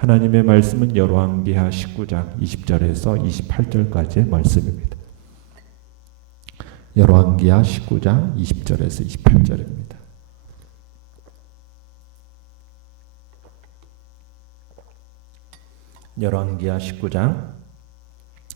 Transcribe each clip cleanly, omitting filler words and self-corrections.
하나님의 말씀은 열왕기하 19장 20절에서 28절까지의 말씀입니다. 열왕기하 19장 20절에서 28절입니다. 열왕기하 19장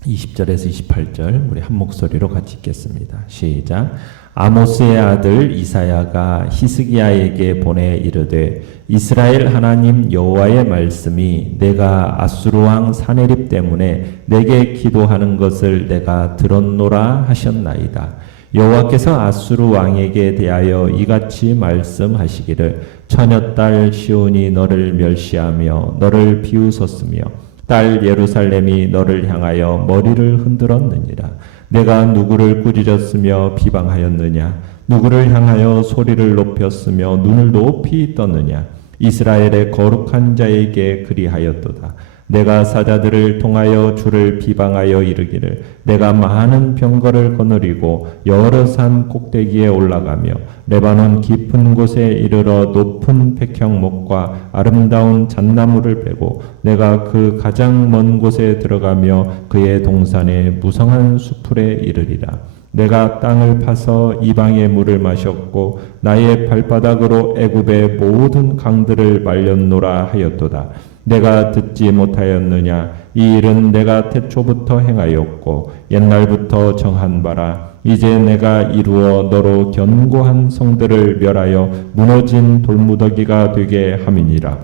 20절에서 28절 우리 한 목소리로 같이 읽겠습니다. 시작. 아모스의 아들 이사야가 히스기야에게 보내 이르되 이스라엘 하나님 여호와의 말씀이 내가 아수르 왕 사네립 때문에 내게 기도하는 것을 내가 들었노라 하셨나이다. 여호와께서 아수르 왕에게 대하여 이같이 말씀하시기를 처녀딸 시온이 너를 멸시하며 너를 비웃었으며 딸 예루살렘이 너를 향하여 머리를 흔들었느니라. 내가 누구를 꾸짖었으며 비방하였느냐? 누구를 향하여 소리를 높였으며 눈을 높이 떴느냐? 이스라엘의 거룩한 자에게 그리하였도다. 내가 사자들을 통하여 주를 비방하여 이르기를 내가 많은 병거를 거느리고 여러 산 꼭대기에 올라가며 레바논 깊은 곳에 이르러 높은 백향목과 아름다운 잣나무를 베고 내가 그 가장 먼 곳에 들어가며 그의 동산에 무성한 수풀에 이르리라. 내가 땅을 파서 이방의 물을 마셨고 나의 발바닥으로 애굽의 모든 강들을 말렸노라 하였도다. 내가 듣지 못하였느냐? 이 일은 내가 태초부터 행하였고 옛날부터 정한 바라. 이제 내가 이루어 너로 견고한 성들을 멸하여 무너진 돌무더기가 되게 함이니라.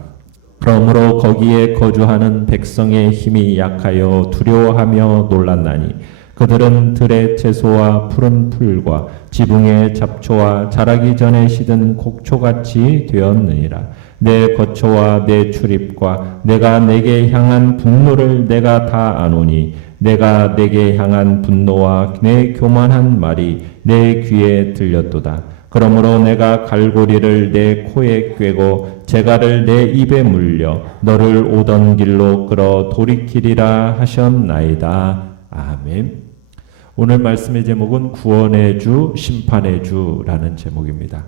그러므로 거기에 거주하는 백성의 힘이 약하여 두려워하며 놀랐나니 그들은 들의 채소와 푸른 풀과 지붕의 잡초와 자라기 전에 시든 곡초같이 되었느니라. 내 거처와 내 출입과 내가 내게 향한 분노를 내가 다 아노니 내가 내게 향한 분노와 내 교만한 말이 내 귀에 들렸도다. 그러므로 내가 갈고리를 내 코에 꿰고 재갈을 내 입에 물려 너를 오던 길로 끌어 돌이키리라 하셨나이다. 아멘. 오늘 말씀의 제목은 구원의 주, 심판의 주라는 제목입니다.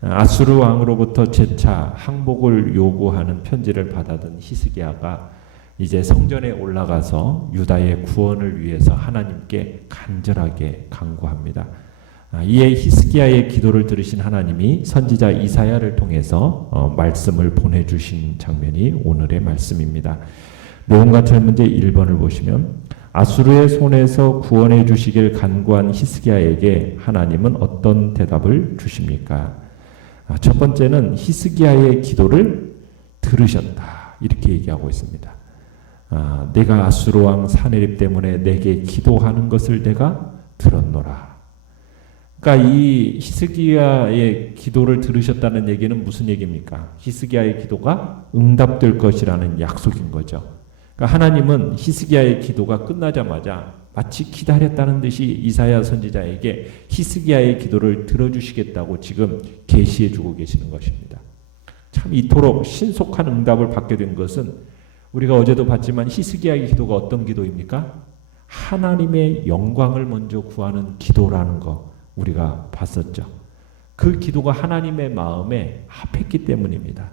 아수르 왕으로부터 재차 항복을 요구하는 편지를 받아든 히스기야가 이제 성전에 올라가서 유다의 구원을 위해서 하나님께 간절하게 간구합니다. 이에 히스기야의 기도를 들으신 하나님이 선지자 이사야를 통해서 말씀을 보내주신 장면이 오늘의 말씀입니다. 내용관찰 문제 1번을 보시면 아수르의 손에서 구원해 주시길 간구한 히스기야에게 하나님은 어떤 대답을 주십니까? 첫 번째는 히스기야의 기도를 들으셨다 이렇게 얘기하고 있습니다. 내가 아수르 왕 사네립 때문에 내게 기도하는 것을 내가 들었노라. 그러니까 이 히스기야의 기도를 들으셨다는 얘기는 무슨 얘기입니까? 히스기야의 기도가 응답될 것이라는 약속인 거죠. 그러니까 하나님은 히스기야의 기도가 끝나자마자 마치 기다렸다는 듯이 이사야 선지자에게 히스기야의 기도를 들어주시겠다고 지금 계시해주고 계시는 것입니다. 참 이토록 신속한 응답을 받게 된 것은 우리가 어제도 봤지만 히스기야의 기도가 어떤 기도입니까? 하나님의 영광을 먼저 구하는 기도라는 거 우리가 봤었죠. 그 기도가 하나님의 마음에 합했기 때문입니다.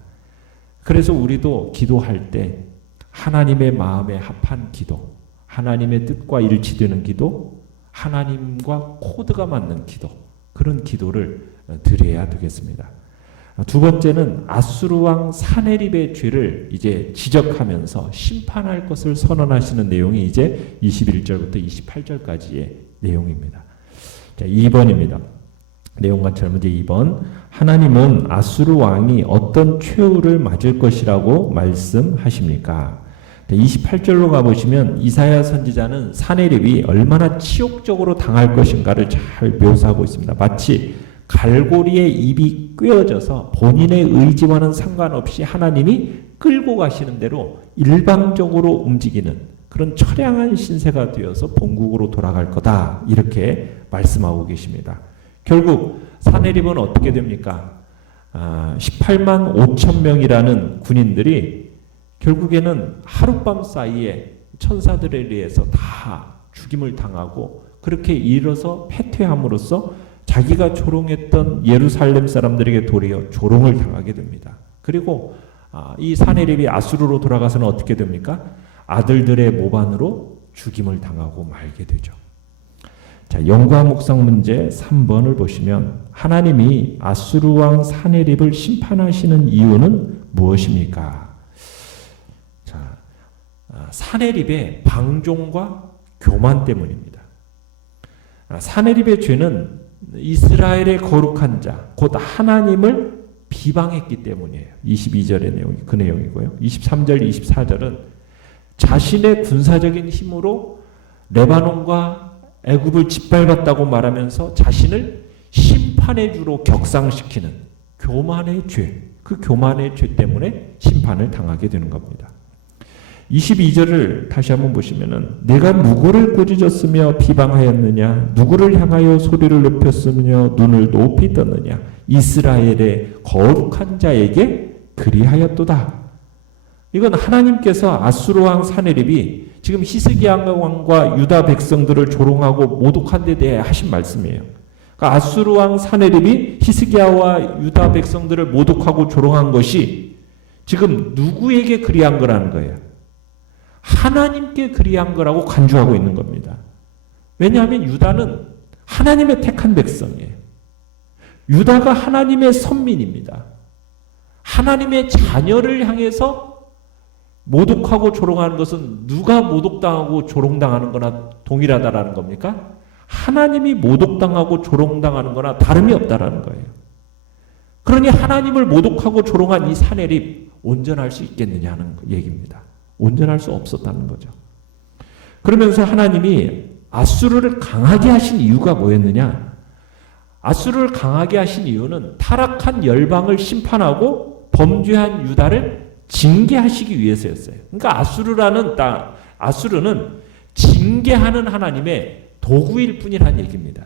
그래서 우리도 기도할 때 하나님의 마음에 합한 기도, 하나님의 뜻과 일치되는 기도, 하나님과 코드가 맞는 기도, 그런 기도를 드려야 되겠습니다. 두 번째는 아수르 왕 사네립의 죄를 이제 지적하면서 심판할 것을 선언하시는 내용이 이제 21절부터 28절까지의 내용입니다. 자, 2번입니다. 내용관찰 문제 2번. 하나님은 아수르 왕이 어떤 최후를 맞을 것이라고 말씀하십니까? 28절로 가보시면 이사야 선지자는 사네립이 얼마나 치욕적으로 당할 것인가를 잘 묘사하고 있습니다. 마치 갈고리에 입이 꿰어져서 본인의 의지와는 상관없이 하나님이 끌고 가시는 대로 일방적으로 움직이는 그런 처량한 신세가 되어서 본국으로 돌아갈 거다 이렇게 말씀하고 계십니다. 결국 사네립은 어떻게 됩니까? 18만 5천 명이라는 군인들이 결국에는 하룻밤 사이에 천사들에 의해서 다 죽임을 당하고 그렇게 일어서 패퇴함으로써 자기가 조롱했던 예루살렘 사람들에게 도리어 조롱을 당하게 됩니다. 그리고 이 사내립이 아수르로 돌아가서는 어떻게 됩니까? 아들들의 모반으로 죽임을 당하고 말게 되죠. 자, 연구와 묵상 문제 3번을 보시면 하나님이 아수르 왕 사내립을 심판하시는 이유는 무엇입니까? 자, 사내립의 방종과 교만 때문입니다. 사내립의 죄는 이스라엘의 거룩한 자, 곧 하나님을 비방했기 때문이에요. 22절의 내용이 그 내용이고요. 23절, 24절은 자신의 군사적인 힘으로 레바논과 애굽을 짓밟았다고 말하면서 자신을 심판의 주로 격상시키는 교만의 죄, 그 교만의 죄 때문에 심판을 당하게 되는 겁니다. 22절을 다시 한번 보시면은 내가 누구를 꾸짖었으며 비방하였느냐, 누구를 향하여 소리를 높였으며 눈을 높이 떴느냐, 이스라엘의 거룩한 자에게 그리하였도다. 이건 하나님께서 아수르 왕 사네립이 지금 히스기야 왕과 유다 백성들을 조롱하고 모독한 데 대해 하신 말씀이에요. 그러니까 아수르 왕 사네립이 히스기야와 유다 백성들을 모독하고 조롱한 것이 지금 누구에게 그리한 거라는 거예요. 하나님께 그리한 거라고 간주하고 있는 겁니다. 왜냐하면 유다는 하나님의 택한 백성이에요. 유다가 하나님의 선민입니다. 하나님의 자녀를 향해서 모독하고 조롱하는 것은 누가 모독당하고 조롱당하는 거나 동일하다라는 겁니까? 하나님이 모독당하고 조롱당하는 거나 다름이 없다라는 거예요. 그러니 하나님을 모독하고 조롱한 이 사내립 온전할 수 있겠느냐는 얘기입니다. 온전할 수 없었다는 거죠. 그러면서 하나님이 아수르를 강하게 하신 이유가 뭐였느냐? 아수르를 강하게 하신 이유는 타락한 열방을 심판하고 범죄한 유다를 징계하시기 위해서였어요. 그러니까 아수르는 징계하는 하나님의 도구일 뿐이라는 얘기입니다.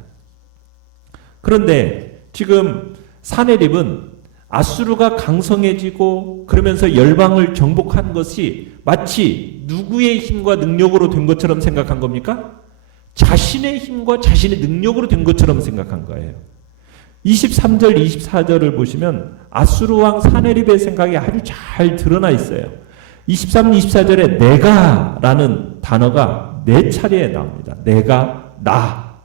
그런데 지금 사네립은 아수르가 강성해지고 그러면서 열방을 정복한 것이 마치 누구의 힘과 능력으로 된 것처럼 생각한 겁니까? 자신의 힘과 자신의 능력으로 된 것처럼 생각한 거예요. 23절, 24절을 보시면 아수르 왕 사네립의 생각이 아주 잘 드러나 있어요. 23, 24절에 내가라는 단어가 4차례에 나옵니다. 내가, 나.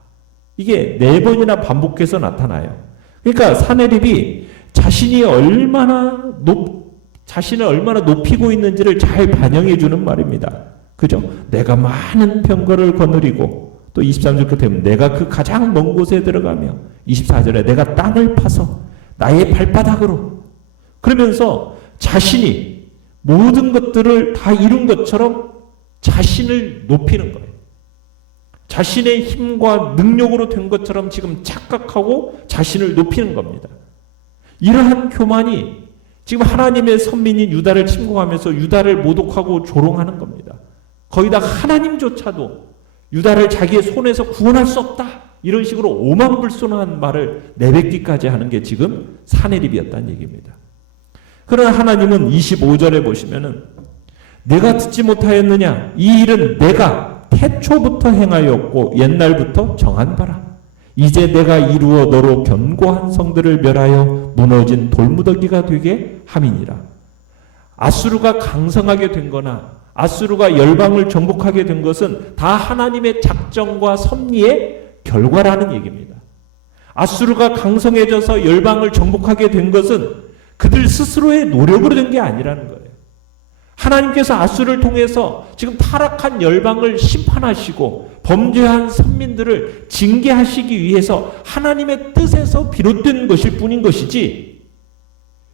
이게 4번이나 반복해서 나타나요. 그러니까 사네립이 자신을 얼마나 높이고 있는지를 잘 반영해 주는 말입니다. 그죠? 내가 많은 병거를 거느리고 또 23절 끝에 보면 내가 그 가장 먼 곳에 들어가며 24절에 내가 땅을 파서 나의 발바닥으로 그러면서 자신이 모든 것들을 다 이룬 것처럼 자신을 높이는 거예요. 자신의 힘과 능력으로 된 것처럼 지금 착각하고 자신을 높이는 겁니다. 이러한 교만이 지금 하나님의 선민인 유다를 침공하면서 유다를 모독하고 조롱하는 겁니다. 거기다가 하나님조차도 유다를 자기의 손에서 구원할 수 없다. 이런 식으로 오만불손한 말을 내뱉기까지 하는 게 지금 사네립이었다는 얘기입니다. 그러나 하나님은 25절에 보시면은 내가 듣지 못하였느냐? 이 일은 내가 태초부터 행하였고 옛날부터 정한 바라. 이제 내가 이루어 너로 견고한 성들을 멸하여 무너진 돌무더기가 되게 함이니라. 아수르가 강성하게 된 거나 아수르가 열방을 정복하게 된 것은 다 하나님의 작정과 섭리의 결과라는 얘기입니다. 아수르가 강성해져서 열방을 정복하게 된 것은 그들 스스로의 노력으로 된 게 아니라는 거예요. 하나님께서 아수르를 통해서 지금 타락한 열방을 심판하시고 범죄한 선민들을 징계하시기 위해서 하나님의 뜻에서 비롯된 것일 뿐인 것이지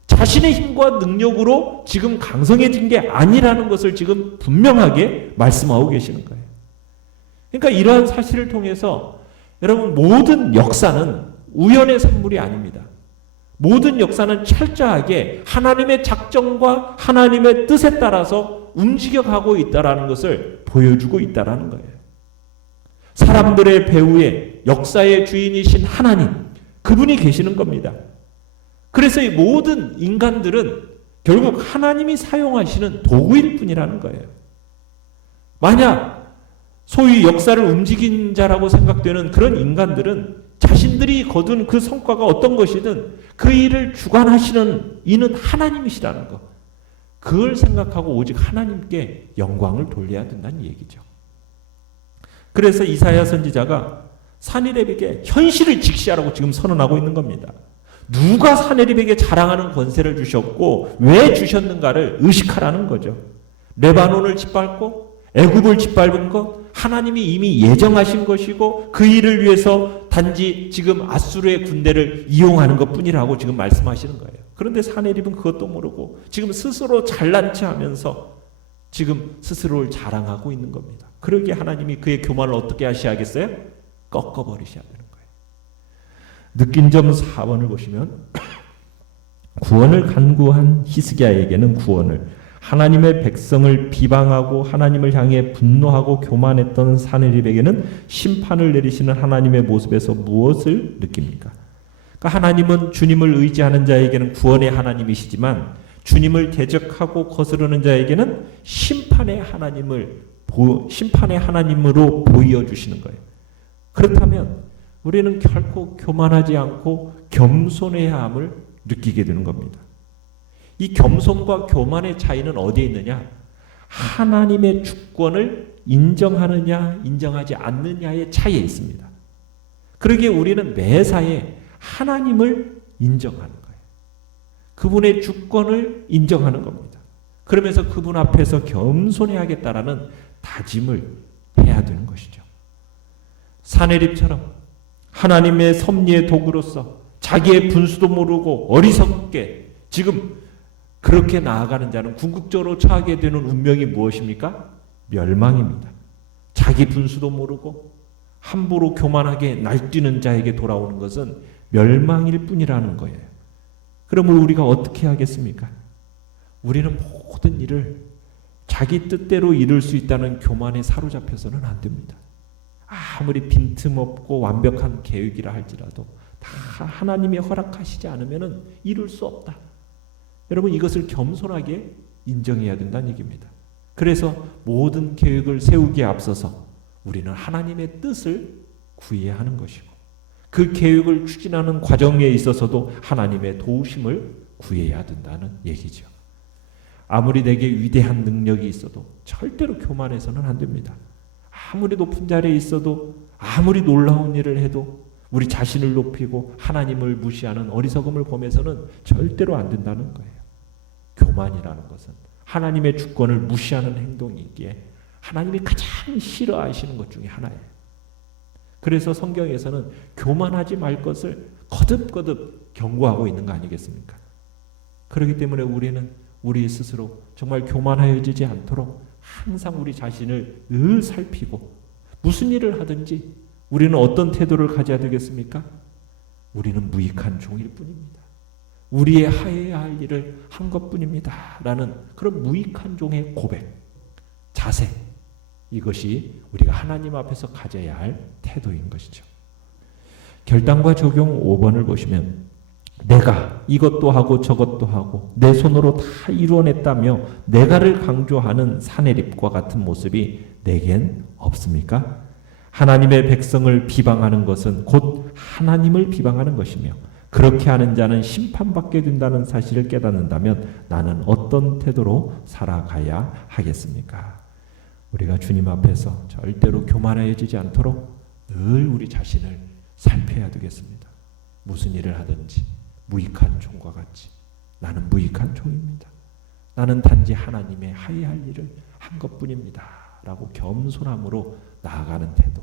자신의 힘과 능력으로 지금 강성해진 게 아니라는 것을 지금 분명하게 말씀하고 계시는 거예요. 그러니까 이러한 사실을 통해서 여러분 모든 역사는 우연의 산물이 아닙니다. 모든 역사는 철저하게 하나님의 작정과 하나님의 뜻에 따라서 움직여가고 있다는 것을 보여주고 있다는 거예요. 사람들의 배후에 역사의 주인이신 하나님, 그분이 계시는 겁니다. 그래서 이 모든 인간들은 결국 하나님이 사용하시는 도구일 뿐이라는 거예요. 만약 소위 역사를 움직인 자라고 생각되는 그런 인간들은 자신들이 거둔 그 성과가 어떤 것이든 그 일을 주관하시는 이는 하나님이시라는 것. 그걸 생각하고 오직 하나님께 영광을 돌려야 된다는 얘기죠. 그래서 이사야 선지자가 사내립에게 현실을 직시하라고 지금 선언하고 있는 겁니다. 누가 사내립에게 자랑하는 권세를 주셨고 왜 주셨는가를 의식하라는 거죠. 레바논을 짓밟고 애굽을 짓밟은 것 하나님이 이미 예정하신 것이고 그 일을 위해서 단지 지금 아수르의 군대를 이용하는 것뿐이라고 지금 말씀하시는 거예요. 그런데 사내립은 그것도 모르고 지금 스스로 잘난 체하면서 지금 스스로를 자랑하고 있는 겁니다. 그러기에 하나님이 그의 교만을 어떻게 하셔야겠어요? 꺾어버리셔야 되는 거예요. 느낀 점 4번을 보시면 구원을 간구한 히스기야에게는 구원을, 하나님의 백성을 비방하고 하나님을 향해 분노하고 교만했던 사내립에게는 심판을 내리시는 하나님의 모습에서 무엇을 느낍니까? 그러니까 하나님은 주님을 의지하는 자에게는 구원의 하나님이시지만 주님을 대적하고 거스르는 자에게는 심판의 하나님으로 보여주시는 거예요. 그렇다면 우리는 결코 교만하지 않고 겸손해야 함을 느끼게 되는 겁니다. 이 겸손과 교만의 차이는 어디에 있느냐? 하나님의 주권을 인정하느냐 인정하지 않느냐의 차이에 있습니다. 그러기에 우리는 매사에 하나님을 인정하는 거예요. 그분의 주권을 인정하는 겁니다. 그러면서 그분 앞에서 겸손해야겠다라는 다짐을 해야 되는 것이죠. 사내립처럼 하나님의 섭리의 도구로서 자기의 분수도 모르고 어리석게 지금 그렇게 나아가는 자는 궁극적으로 처하게 되는 운명이 무엇입니까? 멸망입니다. 자기 분수도 모르고 함부로 교만하게 날뛰는 자에게 돌아오는 것은 멸망일 뿐이라는 거예요. 그러면 우리가 어떻게 하겠습니까? 우리는 모든 일을 자기 뜻대로 이룰 수 있다는 교만에 사로잡혀서는 안 됩니다. 아무리 빈틈없고 완벽한 계획이라 할지라도 다 하나님이 허락하시지 않으면 이룰 수 없다. 여러분 이것을 겸손하게 인정해야 된다는 얘기입니다. 그래서 모든 계획을 세우기에 앞서서 우리는 하나님의 뜻을 구해야 하는 것이고 그 계획을 추진하는 과정에 있어서도 하나님의 도우심을 구해야 된다는 얘기죠. 아무리 내게 위대한 능력이 있어도 절대로 교만해서는 안 됩니다. 아무리 높은 자리에 있어도 아무리 놀라운 일을 해도 우리 자신을 높이고 하나님을 무시하는 어리석음을 범해서는 절대로 안 된다는 거예요. 교만이라는 것은 하나님의 주권을 무시하는 행동이기에 하나님이 가장 싫어하시는 것 중에 하나예요. 그래서 성경에서는 교만하지 말 것을 거듭거듭 경고하고 있는 거 아니겠습니까? 그렇기 때문에 우리는 우리 스스로 정말 교만하여지지 않도록 항상 우리 자신을 늘 살피고 무슨 일을 하든지 우리는 어떤 태도를 가져야 되겠습니까? 우리는 무익한 종일 뿐입니다. 우리의 하여야 할 일을 한 것뿐입니다. 라는 그런 무익한 종의 고백, 자세, 이것이 우리가 하나님 앞에서 가져야 할 태도인 것이죠. 결단과 적용 5번을 보시면 내가 이것도 하고 저것도 하고 내 손으로 다 이루어냈다며 내가를 강조하는 사내립과 같은 모습이 내겐 없습니까? 하나님의 백성을 비방하는 것은 곧 하나님을 비방하는 것이며 그렇게 하는 자는 심판받게 된다는 사실을 깨닫는다면 나는 어떤 태도로 살아가야 하겠습니까? 우리가 주님 앞에서 절대로 교만해지지 않도록 늘 우리 자신을 살펴야 되겠습니다. 무슨 일을 하든지 무익한 종과 같이 나는 무익한 종입니다. 나는 단지 하나님의 하여야 할 일을 한 것뿐입니다. 라고 겸손함으로 나아가는 태도,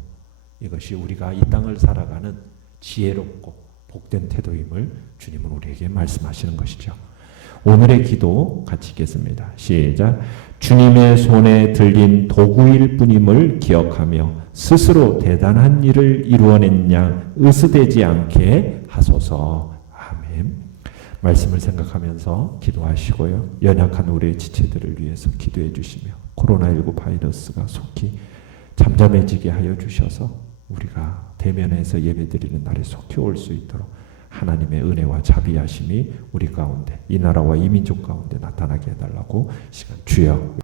이것이 우리가 이 땅을 살아가는 지혜롭고 복된 태도임을 주님은 우리에게 말씀하시는 것이죠. 오늘의 기도 같이 읽겠습니다. 시작. 주님의 손에 들린 도구일 뿐임을 기억하며 스스로 대단한 일을 이루어낸 양 으스대지 않게 하소서. 아멘. 말씀을 생각하면서 기도하시고요. 연약한 우리의 지체들을 위해서 기도해 주시며 코로나19 바이러스가 속히 잠잠해지게 하여 주셔서 우리가 대면해서 예배드리는 날에 속히 올 수 있도록 하나님의 은혜와 자비하심이 우리 가운데 이 나라와 이 민족 가운데 나타나게 해달라고 시간 주여